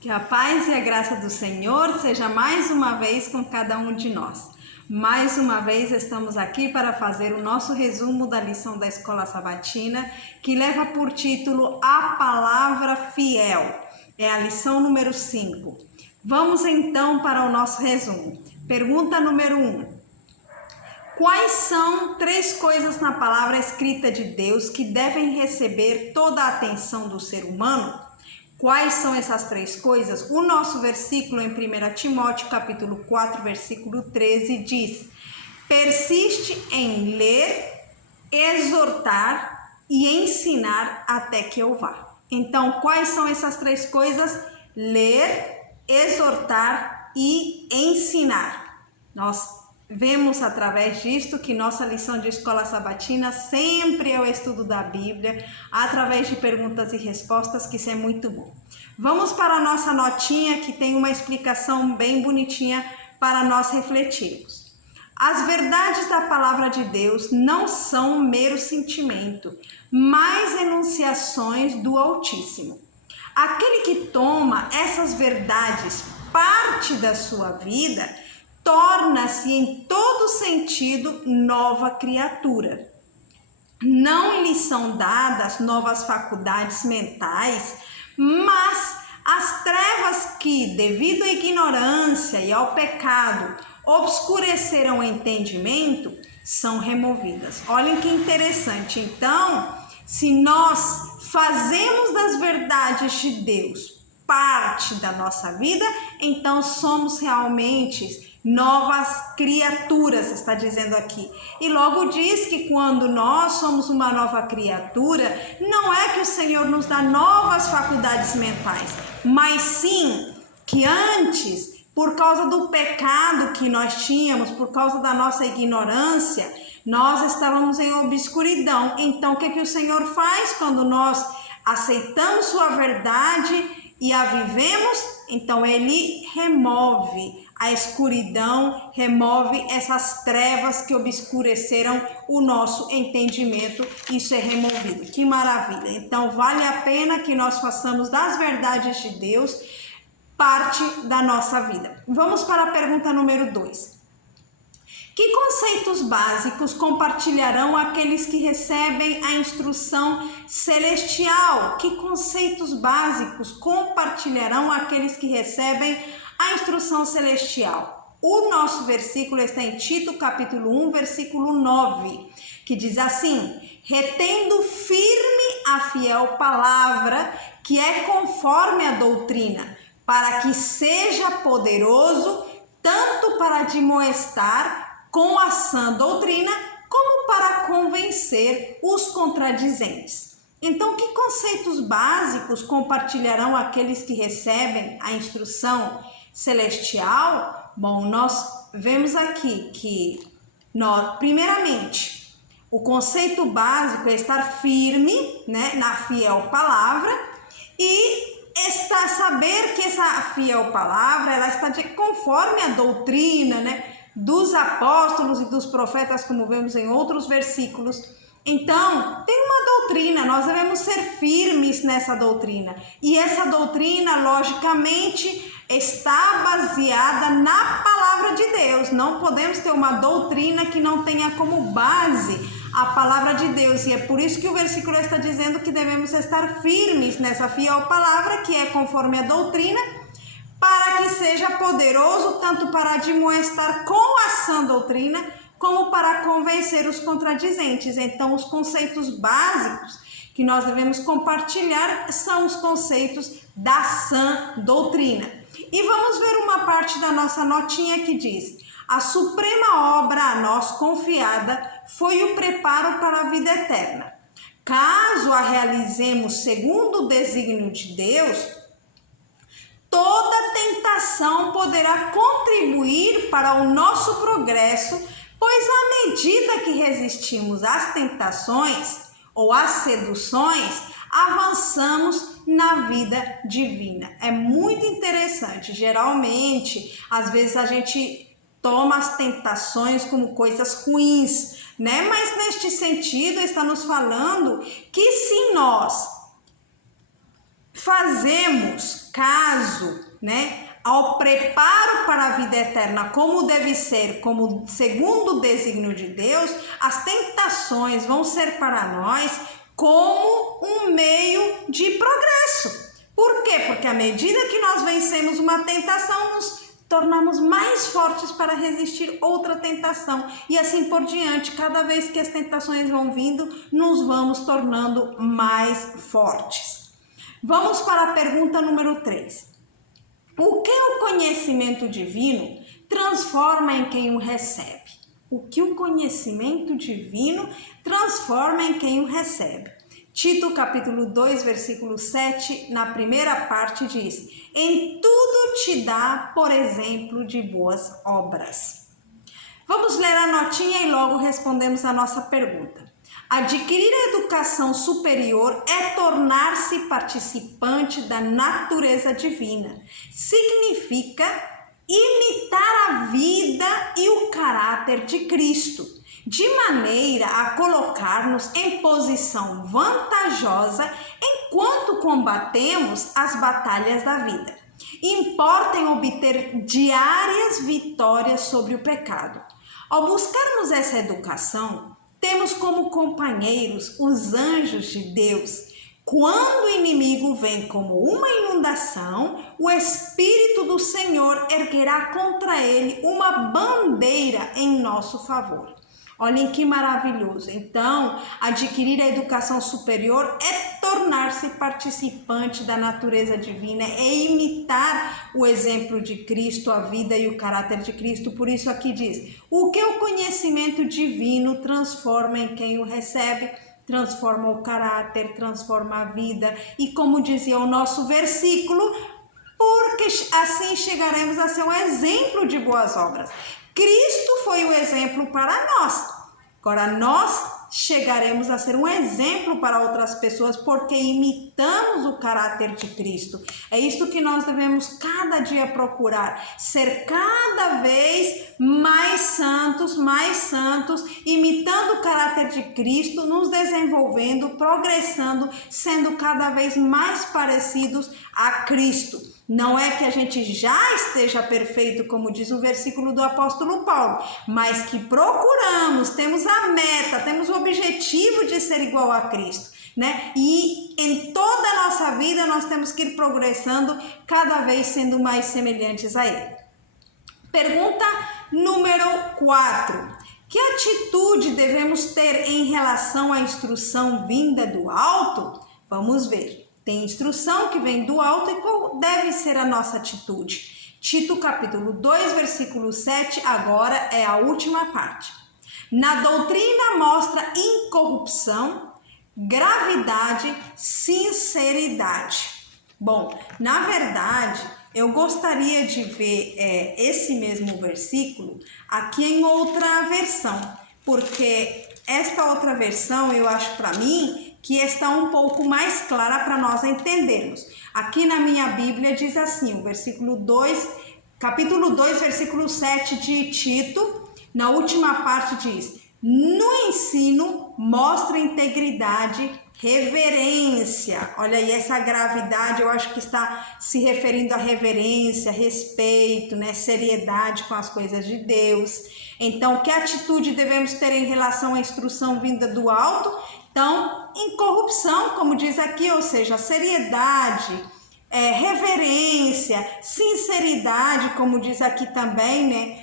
Que a paz e a graça do Senhor seja mais uma vez com cada um de nós. Mais uma vez estamos aqui para fazer o nosso resumo da lição da Escola Sabatina, que leva por título A Palavra Fiel. É a lição número 5. Vamos então para o nosso resumo. Pergunta número 1. Quais são 3 coisas na palavra escrita de Deus que devem receber toda a atenção do ser humano? Quais são essas 3 coisas? O nosso versículo em 1 Timóteo, capítulo 4, versículo 13, diz: persiste em ler, exortar e ensinar até que eu vá. Então, quais são essas 3 coisas? Ler, exortar e ensinar. Nós vemos através disto que nossa lição de escola sabatina sempre é o estudo da Bíblia, através de perguntas e respostas, que isso é muito bom. Vamos para a nossa notinha, que tem uma explicação bem bonitinha para nós refletirmos. As verdades da palavra de Deus não são um mero sentimento, mas enunciações do Altíssimo. Aquele que toma essas verdades parte da sua vida, torna-se em todo sentido nova criatura. Não lhe são dadas novas faculdades mentais, mas as trevas que, devido à ignorância e ao pecado, obscureceram o entendimento, são removidas. Olhem que interessante. Então, se nós fazemos das verdades de Deus parte da nossa vida, então somos realmente novas criaturas, está dizendo aqui. E logo diz que quando nós somos uma nova criatura, não é que o Senhor nos dá novas faculdades mentais, mas sim que antes, por causa do pecado que nós tínhamos, por causa da nossa ignorância, nós estávamos em obscuridão. Então, o que o Senhor faz quando nós aceitamos sua verdade e a vivemos? Então, Ele remove a escuridão, remove essas trevas que obscureceram o nosso entendimento. Isso é removido. Que maravilha! Então, vale a pena que nós façamos das verdades de Deus parte da nossa vida. Vamos para a pergunta número 2. Que conceitos básicos compartilharão aqueles que recebem a instrução celestial? Que conceitos básicos compartilharão aqueles que recebem a instrução celestial? O nosso versículo está em Tito, capítulo 1, versículo 9, que diz assim: retendo firme a fiel palavra, que é conforme a doutrina, para que seja poderoso tanto para admoestar com a sã doutrina, como para convencer os contradizentes. Então, que conceitos básicos compartilharão aqueles que recebem a instrução celestial? Bom, nós vemos aqui que, primeiramente, o conceito básico é estar firme, na fiel palavra, e saber que essa fiel palavra ela está conforme a doutrina, dos apóstolos e dos profetas, como vemos em outros versículos. Então, tem uma doutrina, nós devemos ser firmes nessa doutrina. E essa doutrina, logicamente, está baseada na palavra de Deus. Não podemos ter uma doutrina que não tenha como base a palavra de Deus. E é por isso que o versículo está dizendo que devemos estar firmes nessa fiel palavra, que é conforme a doutrina, para que seja poderoso tanto para admoestar com a sã doutrina, como para convencer os contradizentes. Então, os conceitos básicos que nós devemos compartilhar são os conceitos da sã doutrina. E vamos ver uma parte da nossa notinha que diz: a suprema obra a nós confiada foi o preparo para a vida eterna. Caso a realizemos segundo o desígnio de Deus, toda tentação poderá contribuir para o nosso progresso, pois à medida que resistimos às tentações ou às seduções, avançamos na vida divina. É muito interessante. Geralmente, às vezes a gente toma as tentações como coisas ruins, Mas neste sentido está nos falando que se nós fazemos caso, ao preparo para a vida eterna, como deve ser, como segundo o desígnio de Deus, as tentações vão ser para nós como um meio de progresso. Por quê? Porque à medida que nós vencemos uma tentação, nos tornamos mais fortes para resistir outra tentação e assim por diante. Cada vez que as tentações vão vindo, nos vamos tornando mais fortes. Vamos para a pergunta número 3. O que o conhecimento divino transforma em quem o recebe? O que o conhecimento divino transforma em quem o recebe? Tito capítulo 2, versículo 7, na primeira parte diz: em tudo te dá, por exemplo, de boas obras. Vamos ler a notinha e logo respondemos a nossa pergunta. Adquirir a educação superior é tornar-se participante da natureza divina. Significa imitar a vida e o caráter de Cristo, de maneira a colocar-nos em posição vantajosa enquanto combatemos as batalhas da vida. Importa em obter diárias vitórias sobre o pecado. Ao buscarmos essa educação, temos como companheiros os anjos de Deus. Quando o inimigo vem como uma inundação, o Espírito do Senhor erguerá contra ele uma bandeira em nosso favor. Olhem que maravilhoso. Então, adquirir a educação superior é tornar-se participante da natureza divina, é imitar o exemplo de Cristo, a vida e o caráter de Cristo. Por isso aqui diz: o que o conhecimento divino transforma em quem o recebe, transforma o caráter, transforma a vida. E como dizia o nosso versículo, porque assim chegaremos a ser um exemplo de boas obras. Cristo foi o exemplo para nós. Agora nós chegaremos a ser um exemplo para outras pessoas porque imitamos o caráter de Cristo. É isto que nós devemos cada dia procurar, ser cada vez mais santos, imitando o caráter de Cristo, nos desenvolvendo, progressando, sendo cada vez mais parecidos a Cristo. Não é que a gente já esteja perfeito, como diz o versículo do apóstolo Paulo, mas que procuramos, temos a meta, temos o objetivo de ser igual a Cristo, E em toda a nossa vida nós temos que ir progressando, cada vez sendo mais semelhantes a Ele. Pergunta número 4. Que atitude devemos ter em relação à instrução vinda do alto? Vamos ver. Tem instrução que vem do alto e qual deve ser a nossa atitude? Tito capítulo 2, versículo 7, agora é a última parte. Na doutrina mostra incorrupção, gravidade, sinceridade. Bom, na verdade, eu gostaria de ver esse mesmo versículo aqui em outra versão, porque esta outra versão, eu acho para mim, que está um pouco mais clara para nós entendermos. Aqui na minha Bíblia diz assim, o versículo 2, capítulo 2, versículo 7 de Tito, na última parte diz: no ensino mostra integridade, reverência. Olha aí, essa gravidade, eu acho que está se referindo a reverência, respeito, seriedade com as coisas de Deus. Então, que atitude devemos ter em relação à instrução vinda do alto? Então, incorrupção, como diz aqui, ou seja, seriedade, reverência, sinceridade, como diz aqui também,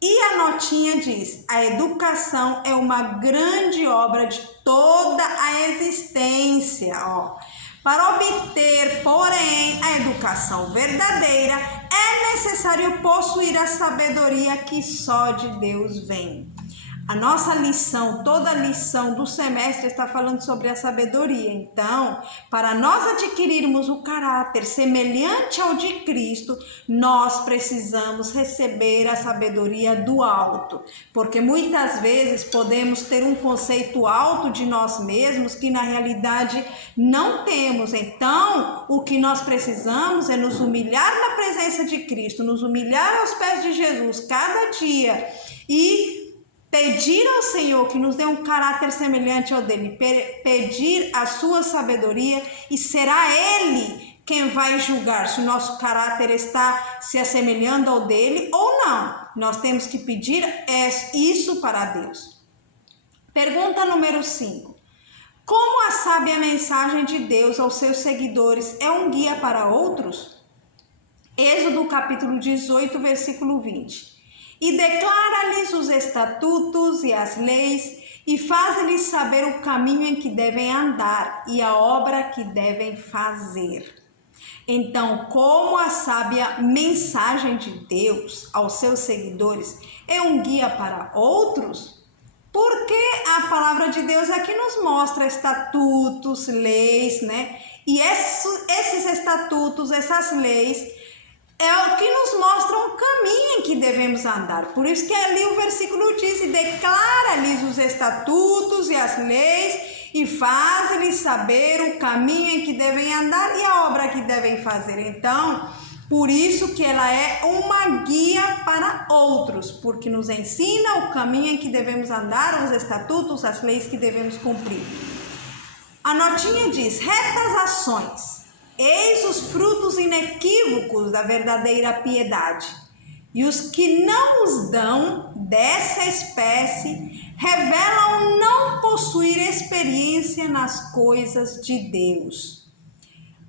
E a notinha diz: a educação é uma grande obra de toda a existência. Para obter, porém, a educação verdadeira, é necessário possuir a sabedoria que só de Deus vem. A nossa lição, toda a lição do semestre está falando sobre a sabedoria. Então, para nós adquirirmos o caráter semelhante ao de Cristo, nós precisamos receber a sabedoria do alto. Porque muitas vezes podemos ter um conceito alto de nós mesmos que na realidade não temos. Então, o que nós precisamos é nos humilhar na presença de Cristo, nos humilhar aos pés de Jesus cada dia e pedir ao Senhor que nos dê um caráter semelhante ao dele, pedir a sua sabedoria, e será Ele quem vai julgar se o nosso caráter está se assemelhando ao dele ou não. Nós temos que pedir isso para Deus. Pergunta número 5. Como a sábia mensagem de Deus aos seus seguidores é um guia para outros? Êxodo capítulo 18, versículo 20. E declara-lhes os estatutos e as leis, e faz-lhes saber o caminho em que devem andar e a obra que devem fazer. Então, como a sábia mensagem de Deus aos seus seguidores é um guia para outros? Porque a palavra de Deus aqui nos mostra estatutos, leis, né? E esses estatutos, essas leis, é o que nos mostra um caminho em que devemos andar. Por isso que ali o versículo diz, e declara-lhes os estatutos e as leis, e faz-lhes saber o caminho em que devem andar e a obra que devem fazer. Então, por isso que ela é uma guia para outros, porque nos ensina o caminho em que devemos andar, os estatutos, as leis que devemos cumprir. A notinha diz, retas ações. Eis os frutos inequívocos da verdadeira piedade. E os que não os dão dessa espécie revelam não possuir experiência nas coisas de Deus.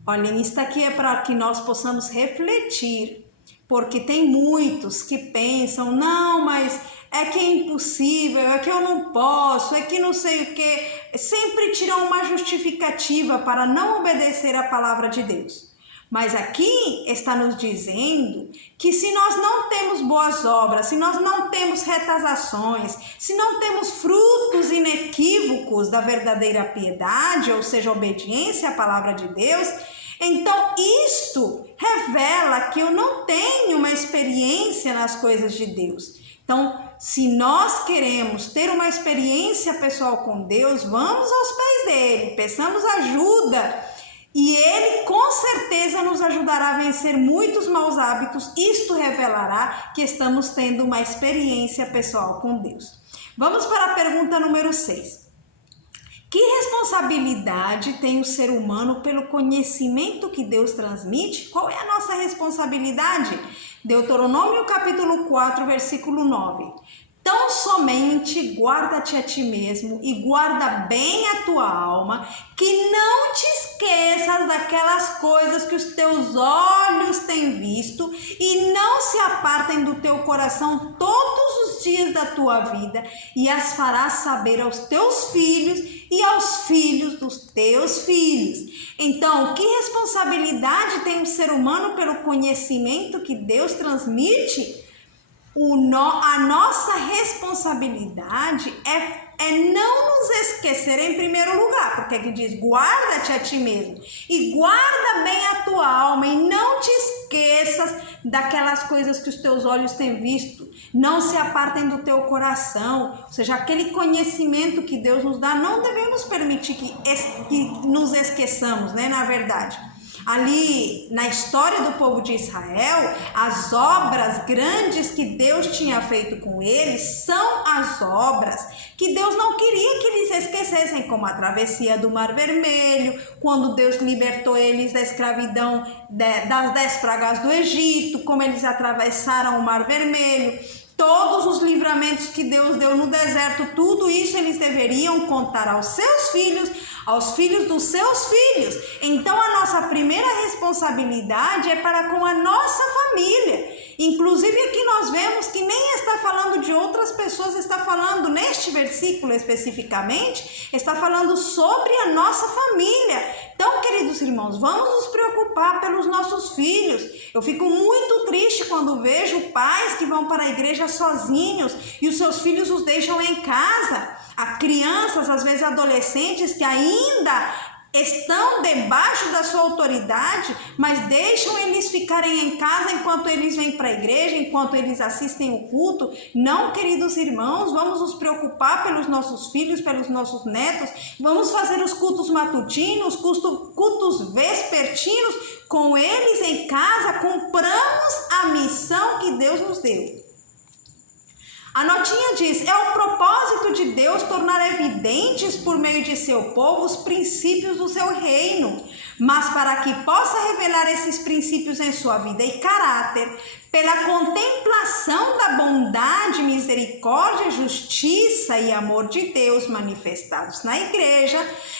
Olhem, isso aqui é para que nós possamos refletir, porque tem muitos que pensam, não, mas é que é impossível, é que eu não posso, é que não sei o que. Sempre tiram uma justificativa para não obedecer a palavra de Deus. Mas aqui está nos dizendo que se nós não temos boas obras, se nós não temos retas ações, se não temos frutos inequívocos da verdadeira piedade, ou seja, obediência à palavra de Deus, então isto revela que eu não tenho uma experiência nas coisas de Deus. Então, se nós queremos ter uma experiência pessoal com Deus, vamos aos pés dele, peçamos ajuda e ele com certeza nos ajudará a vencer muitos maus hábitos. Isto revelará que estamos tendo uma experiência pessoal com Deus. Vamos para a pergunta número 6. Que responsabilidade tem o ser humano pelo conhecimento que Deus transmite? Qual é a nossa responsabilidade? Deuteronômio capítulo 4, versículo 9. Tão somente guarda-te a ti mesmo e guarda bem a tua alma, que não te esqueças daquelas coisas que os teus olhos têm visto e não se apartem do teu coração todos os dias da tua vida, e as farás saber aos teus filhos e aos filhos dos teus filhos. Então, que responsabilidade tem o ser humano pelo conhecimento que Deus transmite? A nossa responsabilidade é não nos esquecer em primeiro lugar, porque aqui diz, guarda-te a ti mesmo e guarda bem a tua alma e não te esqueças daquelas coisas que os teus olhos têm visto, não se apartem do teu coração, ou seja, aquele conhecimento que Deus nos dá, não devemos permitir que nos esqueçamos, né, na verdade. Ali na história do povo de Israel, as obras grandes que Deus tinha feito com eles são as obras que Deus não queria que eles esquecessem, como a travessia do Mar Vermelho, quando Deus libertou eles da escravidão das 10 pragas do Egito, como eles atravessaram o Mar Vermelho, todos os livramentos que Deus deu no deserto, tudo isso eles deveriam contar aos seus filhos, aos filhos dos seus filhos. Então a nossa primeira responsabilidade é para com a nossa família. Inclusive aqui nós vemos que nem está falando de outras pessoas, está falando neste versículo especificamente, está falando sobre a nossa família. Então, queridos irmãos, vamos nos preocupar pelos nossos filhos. Eu fico muito triste quando vejo pais que vão para a igreja sozinhos e os seus filhos os deixam em casa. Há crianças, às vezes adolescentes, que ainda estão debaixo da sua autoridade, mas deixam eles ficarem em casa enquanto eles vêm para a igreja, enquanto eles assistem o culto. Não, queridos irmãos, vamos nos preocupar pelos nossos filhos, pelos nossos netos, vamos fazer os cultos matutinos, cultos vespertinos com eles em casa, cumpramos a missão que Deus nos deu. A notinha diz: é o propósito de Deus tornar evidentes por meio de seu povo os princípios do seu reino, mas para que possa revelar esses princípios em sua vida e caráter, pela contemplação da bondade, misericórdia, justiça e amor de Deus manifestados na igreja,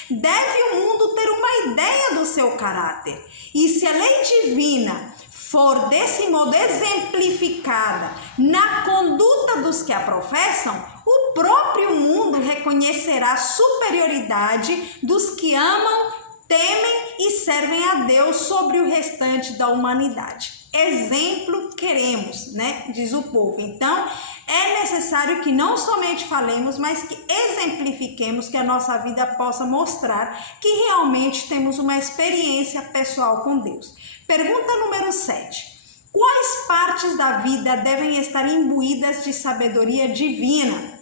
deve o mundo ter uma ideia do seu caráter. E se a lei divina for desse modo exemplificada na conduta dos que a professam, o próprio mundo reconhecerá a superioridade dos que amam, temem e servem a Deus sobre o restante da humanidade. Exemplo queremos, né? Diz o povo. Então, é necessário que não somente falemos, mas que exemplifiquemos, que a nossa vida possa mostrar que realmente temos uma experiência pessoal com Deus. Pergunta número 7. Quais partes da vida devem estar imbuídas de sabedoria divina?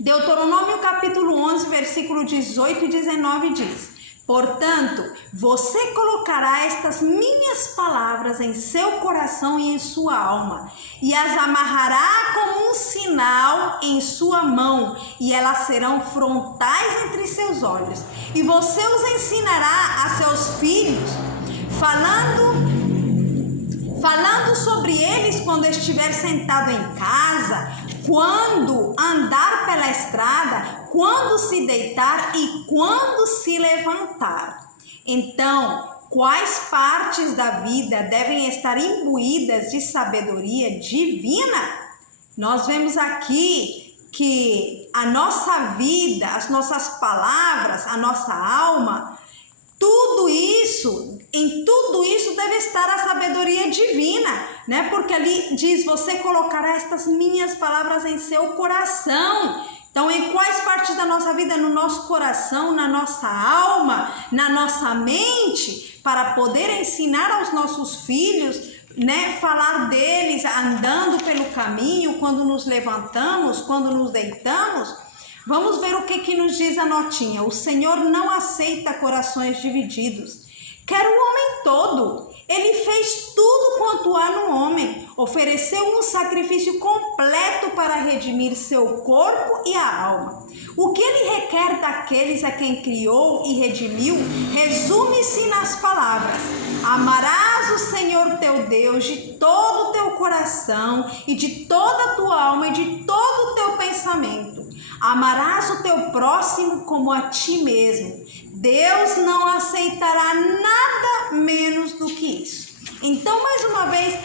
Deuteronômio capítulo 11, versículo 18 e 19 diz: portanto, você colocará estas minhas palavras em seu coração e em sua alma, e as amarrará como um sinal em sua mão, e elas serão frontais entre seus olhos. E você os ensinará a seus filhos, falando sobre eles quando estiver sentado em casa, quando andar pela estrada, quando se deitar e quando se levantar. Então, quais partes da vida devem estar imbuídas de sabedoria divina? Nós vemos aqui que a nossa vida, as nossas palavras, a nossa alma, em tudo isso deve estar a sabedoria divina, né? Porque ali diz: você colocará estas minhas palavras em seu coração. Então, em quais partes da nossa vida? No nosso coração, na nossa alma, na nossa mente, para poder ensinar aos nossos filhos, né? Falar deles andando pelo caminho, quando nos levantamos, quando nos deitamos. Vamos ver o que nos diz a notinha. O Senhor não aceita corações divididos. Quer o homem todo. Ele fez tudo quanto há no homem. Ofereceu um sacrifício completo para redimir seu corpo e a alma. O que ele requer daqueles a quem criou e redimiu resume-se nas palavras: amarás o Senhor teu Deus de todo o teu coração e de toda a tua alma e de todo o teu pensamento. Amarás o teu próximo como a ti mesmo. Deus não aceitará nada menos do que isso. Então, mais uma vez,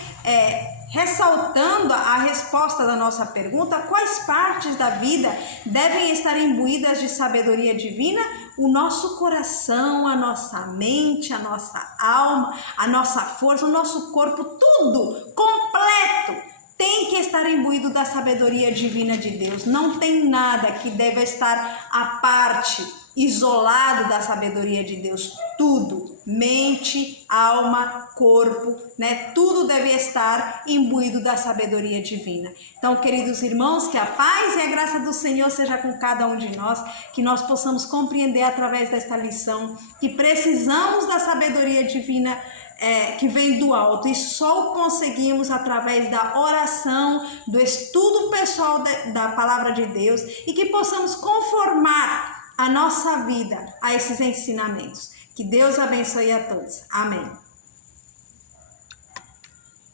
ressaltando a resposta da nossa pergunta, quais partes da vida devem estar imbuídas de sabedoria divina? O nosso coração, a nossa mente, a nossa alma, a nossa força, o nosso corpo, tudo completo tem que estar imbuído da sabedoria divina de Deus. Não tem nada que deva estar à parte, isolado da sabedoria de Deus. Tudo, mente, alma, corpo, né? Tudo deve estar imbuído da sabedoria divina. Então, queridos irmãos, que a paz e a graça do Senhor seja com cada um de nós, que nós possamos compreender através desta lição que precisamos da sabedoria divina que vem do alto, e só o conseguimos através da oração, do estudo pessoal da palavra de Deus, e que possamos conformar a nossa vida a esses ensinamentos. Que Deus abençoe a todos. Amém.